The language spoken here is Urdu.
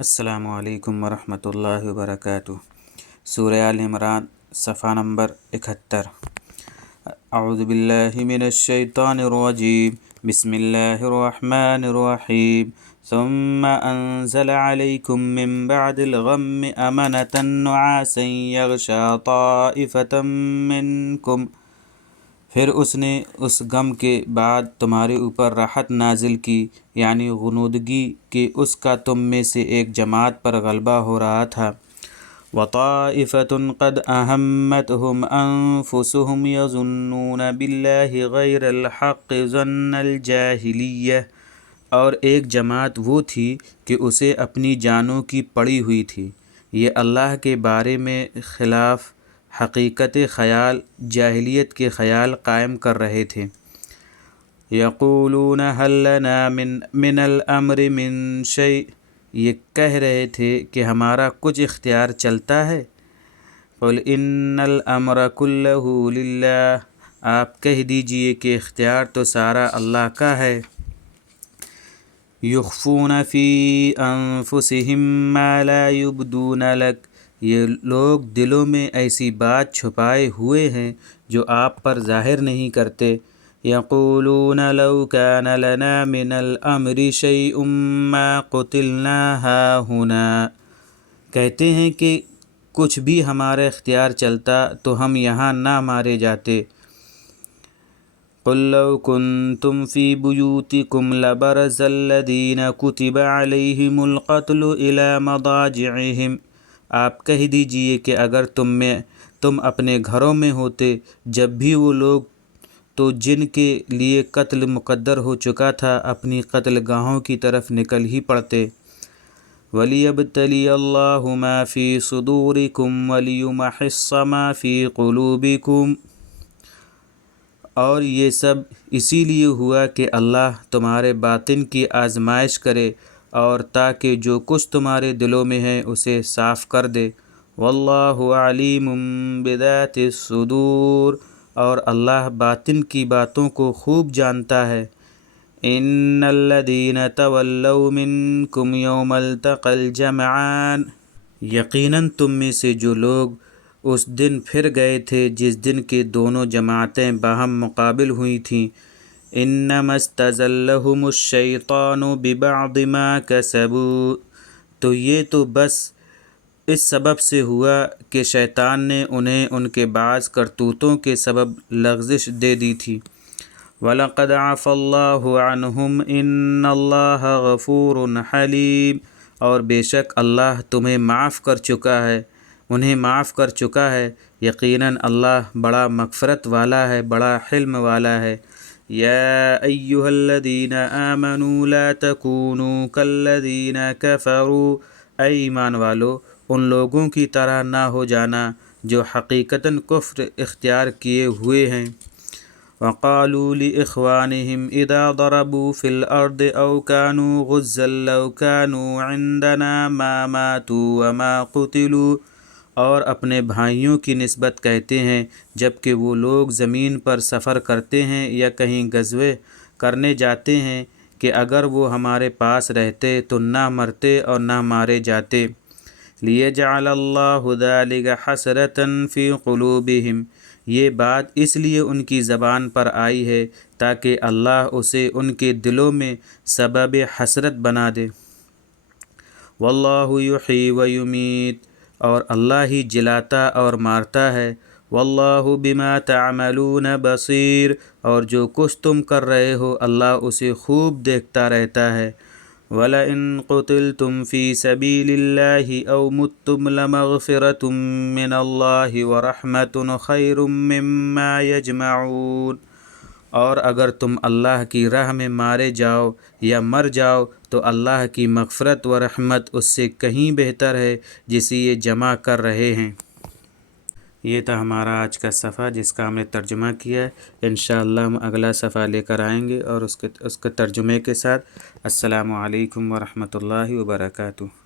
السلام علیکم ورحمۃ اللہ وبرکاتہ۔ سورہ آل عمران صفحہ نمبر 71۔ اعوذ باللہ من الشیطان الرجیم، بسم اللہ الرحمن الرحیم۔ ثم انزل علیکم من بعد الغم امنة نعاسا یغشی طائفة منکم، پھر اس نے اس غم کے بعد تمہارے اوپر راحت نازل کی، یعنی غنودگی کہ اس کا تم میں سے ایک جماعت پر غلبہ ہو رہا تھا۔ وَطَائِفَةٌ قَدْ أَهَمَّتْهُمْ أَنفُسُهُمْ يَظُنُّونَ بِاللَّهِ غَيْرَ الْحَقِّ ظَنَّ الْجَاهِلِيَّةِ، اور ایک جماعت وہ تھی کہ اسے اپنی جانوں کی پڑی ہوئی تھی، یہ اللہ کے بارے میں خلاف حقیقت خیال جاہلیت کے خیال قائم کر رہے تھے۔ یقولون هل لنا من الامر من شیء، یہ کہہ رہے تھے کہ ہمارا کچھ اختیار چلتا ہے۔ قل ان الامر کلہ للہ، آپ کہہ دیجئے کہ اختیار تو سارا اللہ کا ہے۔ یخفون فی انفسہم ما لا یبدون لک، یہ لوگ دلوں میں ایسی بات چھپائے ہوئے ہیں جو آپ پر ظاہر نہیں کرتے۔ یقولون لو کان لنا من الامر شیء ما قتلنا ہاہنا، کہتے ہیں کہ کچھ بھی ہمارا اختیار چلتا تو ہم یہاں نہ مارے جاتے۔ قل لو کنتم فی بیوتکم لبرز الذین کتب علیہم القتل الی مضاجعہم، آپ کہہ دیجئے کہ اگر تم اپنے گھروں میں ہوتے جب بھی وہ لوگ تو جن کے لیے قتل مقدر ہو چکا تھا اپنی قتل گاہوں کی طرف نکل ہی پڑتے۔ وَلِيَبْتَلِيَ اللَّهُ مَا فِي صُدُورِكُمْ وَلِيُمَحِصَّ مَا فِي قُلُوبِكُمْ، اور یہ سب اسی لیے ہوا کہ اللہ تمہارے باطن کی آزمائش کرے اور تاکہ جو کچھ تمہارے دلوں میں ہے اسے صاف کر دے۔ واللہ علیم بذات الصدور، اور اللہ باطن کی باتوں کو خوب جانتا ہے۔ ان الذین تولوا منکم یوم التقى الجمعان، یقیناً تم میں سے جو لوگ اس دن پھر گئے تھے جس دن کے دونوں جماعتیں باہم مقابل ہوئی تھیں، انما استزلهم الشیطان ببعض ما کسبوا، تو یہ تو بس اس سبب سے ہوا کہ شیطان نے انہیں ان کے بعض کرتوتوں کے سبب لغزش دے دی تھی۔ وَلَقَدْ عَفَا اللَّهُ عَنْهُمْ إِنَّ اللَّهَ غَفُورٌ حَلِيمٌ، اور بے شک اللہ تمہیں معاف کر چکا ہے، انہیں معاف کر چکا ہے، یقیناً اللہ بڑا مغفرت والا ہے، بڑا حلم والا ہے۔ یا ایہا الذین آمنوا لا تکونوا کالذین کفروا، اے ایمان والو ان لوگوں کی طرح نہ ہو جانا جو حقیقتاً کفر اختیار کیے ہوئے ہیں۔ وقالوا لإخوانهم اذا ضربوا في الارض او كانوا غزا لو كانوا عندنا ما ماتوا وما قتلوا، اور اپنے بھائیوں کی نسبت کہتے ہیں جب کہ وہ لوگ زمین پر سفر کرتے ہیں یا کہیں غزوے کرنے جاتے ہیں کہ اگر وہ ہمارے پاس رہتے تو نہ مرتے اور نہ مارے جاتے۔ لِيَجْعَلَ اللَّهُ ذَلِكَ حَسْرَةً فِي قُلُوبِهِمْ، یہ بات اس لیے ان کی زبان پر آئی ہے تاکہ اللہ اسے ان کے دلوں میں سبب حسرت بنا دے۔ واللہ یحیی ویمیت، اور اللہ ہی جلاتا اور مارتا ہے۔ واللہ بما تعملون بصیر، اور جو کچھ تم کر رہے ہو اللہ اسے خوب دیکھتا رہتا ہے۔ وَلَئِن قُتِلْتُمْ فِي سَبِيلِ اللَّهِ أَوْ مُتُّمْ لَمَغْفِرَةٌ مِّنَ اللَّهِ وَرَحْمَةٌ خَيْرٌ مِّمَّا يَجْمَعُونَ، اور اگر تم اللہ کی راہ میں مارے جاؤ یا مر جاؤ تو اللہ کی مغفرت و رحمت اس سے کہیں بہتر ہے جسے یہ جمع کر رہے ہیں۔ یہ تھا ہمارا آج کا صفحہ جس کا ہم نے ترجمہ کیا ہے۔ انشاءاللہ ہم اگلا صفحہ لے کر آئیں گے اور اس کے ترجمے کے ساتھ۔ السلام علیکم ورحمۃ اللہ وبرکاتہ۔